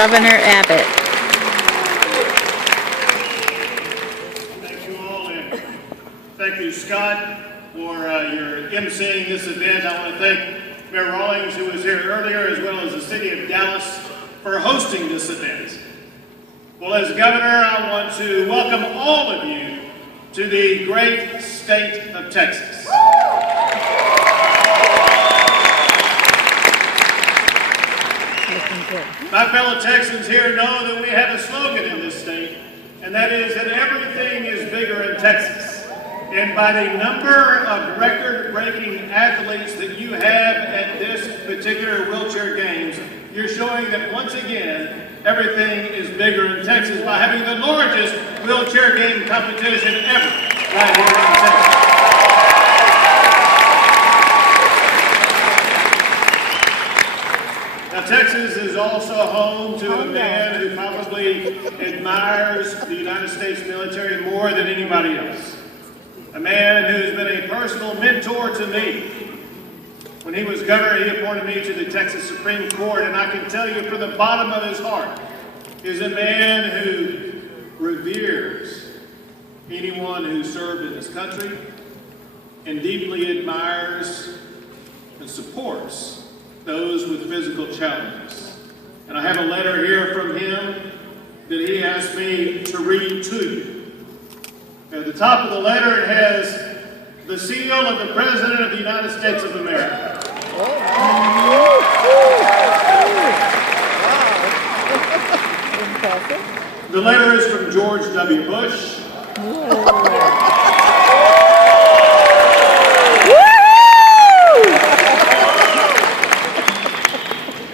Governor Abbott. Thank you all, and thank you, Scott, for your emceeing this event. I want to thank Mayor Rawlings, who was here earlier, as well as the City of Dallas, for hosting this event. Well, as Governor, I want to welcome all of you to the great state of Texas. My fellow Texans here know that we have a slogan in this state, and that is that everything is bigger in Texas. And by the number of record-breaking athletes that you have at this particular wheelchair games, you're showing that once again, everything is bigger in Texas by having the largest wheelchair game competition ever right here in Texas. Now, Texas is also home to a man who probably admires the United States military more than anybody else. A man who's been a personal mentor to me. When he was governor, he appointed me to the Texas Supreme Court, and I can tell you from the bottom of his heart, is a man who reveres anyone who served in this country and deeply admires and supports those with physical challenges. And I have a letter here from him that he asked me to read to you. At the top of the letter, it has the seal of the President of the United States of America. The letter is from George W. Bush.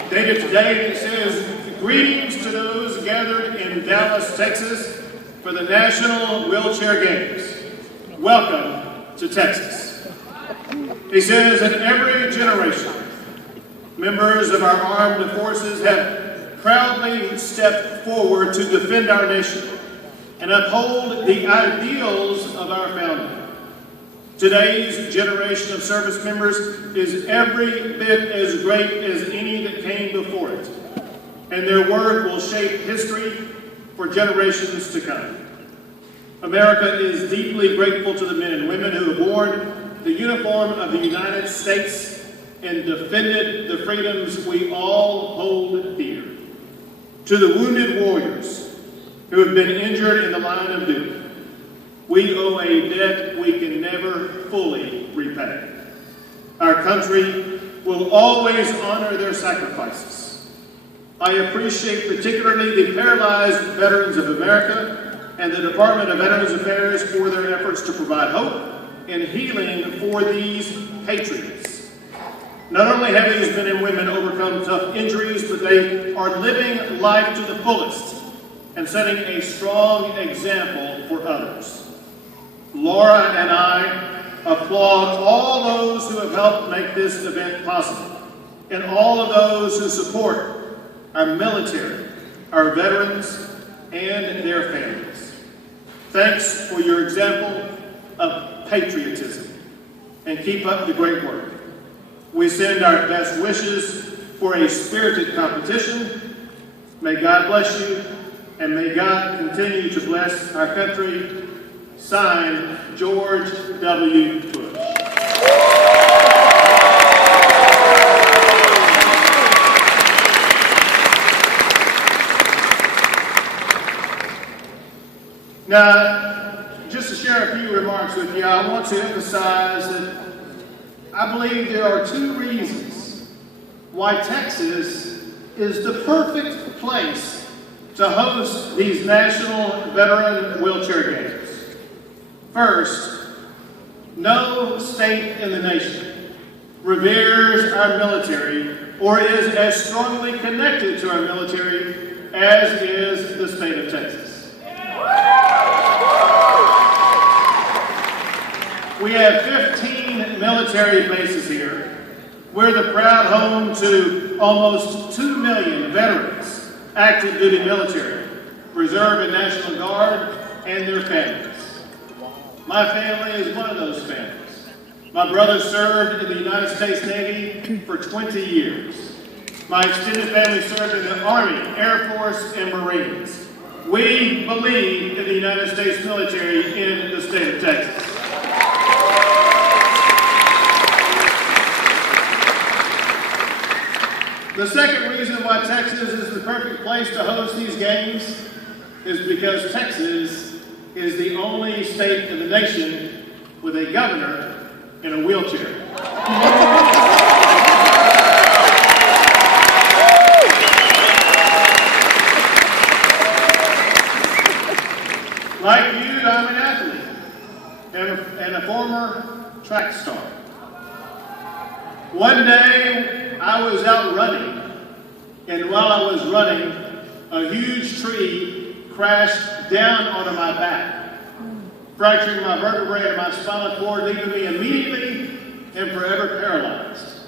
Dated today, it says, "Greetings to those gathered in Dallas, Texas for the National Wheelchair Games. Welcome to Texas." He says, "In every generation, members of our armed forces have proudly stepped forward to defend our nation and uphold the ideals of our founding. Today's generation of service members is every bit as great as any that came before it, and their work will shape history for generations to come. America is deeply grateful to the men and women who have worn the uniform of the United States and defended the freedoms we all hold dear. To the wounded warriors who have been injured in the line of duty, we owe a debt we can never fully repay. Our country will always honor their sacrifices. I appreciate particularly the Paralyzed Veterans of America and the Department of Veterans Affairs for their efforts to provide hope and healing for these patriots. Not only have these men and women overcome tough injuries, but they are living life to the fullest and setting a strong example for others. Laura and I applaud all those who have helped make this event possible, and all of those who support our military, our veterans, and their families. Thanks for your example of patriotism, and keep up the great work. We send our best wishes for a spirited competition. May God bless you, and may God continue to bless our country. Signed, George W. Bush. Now, just to share a few remarks with you, I want to emphasize that I believe there are two reasons why Texas is the perfect place to host these National Veteran Wheelchair Games. First, no state in the nation reveres our military or is as strongly connected to our military as is the state of Texas. We have 15 military bases here. We're the proud home to almost 2 million veterans, active duty military, Reserve and National Guard, and their families. My family is one of those families. My brother served in the United States Navy for 20 years. My extended family served in the Army, Air Force, and Marines. We believe in the United States military in the state of Texas. The second reason why Texas is the perfect place to host these games is because Texas is the only state in the nation with a governor in a wheelchair. Like you, I'm an athlete and a former track star. One day, I was out running, and while I was running, a huge tree crashed down onto my back, fracturing my vertebrae and my spinal cord, leaving me immediately and forever paralyzed.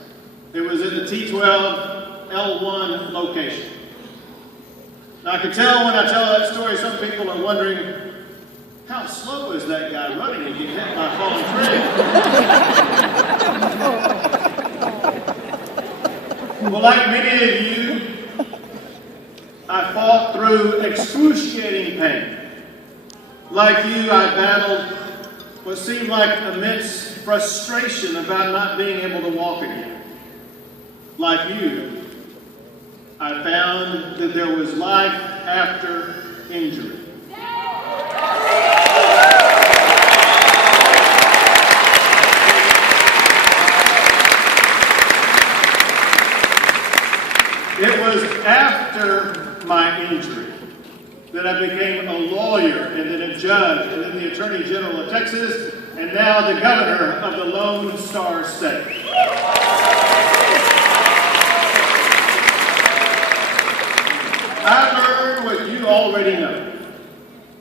It was at the T12 L1 location. Now, I can tell when I tell that story, some people are wondering, how slow is that guy running to get hit by a falling tree? Well, like many of you, I fought through excruciating pain. Like you, I battled what seemed like immense frustration about not being able to walk again. Like you, I found that there was life after injury. It was after my injury that I became a lawyer and then a judge and then the Attorney General of Texas and now the governor of the Lone Star State. I learned what you already know,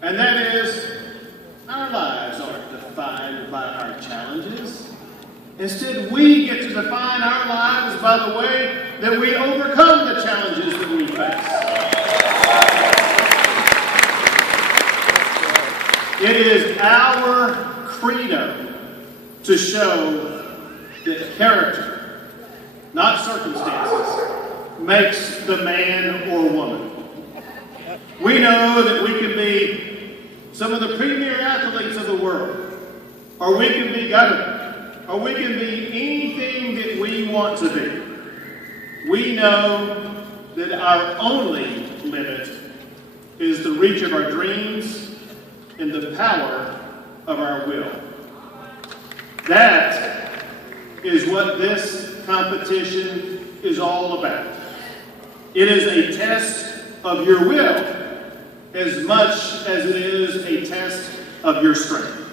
and that is our lives aren't defined by our challenges. Instead, we get to define our lives by the way that we overcome the challenges that we face. It is our credo to show that character, not circumstances, makes the man or woman. We know that we can be some of the premier athletes of the world, or we can be governor, or we can be anything that we want to be. We know that our only limit is the reach of our dreams and the power of our will. That is what this competition is all about. It is a test of your will as much as it is a test of your strength.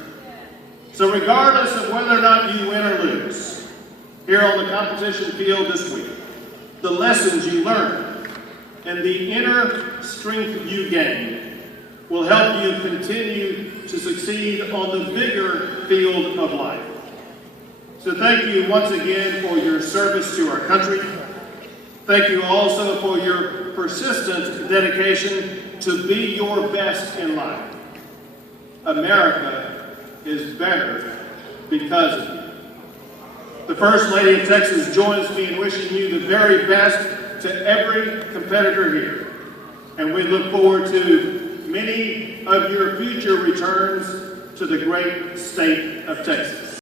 So regardless of whether or not you win or lose, here on the competition field this week, the lessons you learn and the inner strength you gain will help you continue to succeed on the bigger field of life. So thank you once again for your service to our country. Thank you also for your persistent dedication to be your best in life. America is better because of you. The First Lady of Texas joins me in wishing you the very best to every competitor here. And we look forward to many of your future returns to the great state of Texas.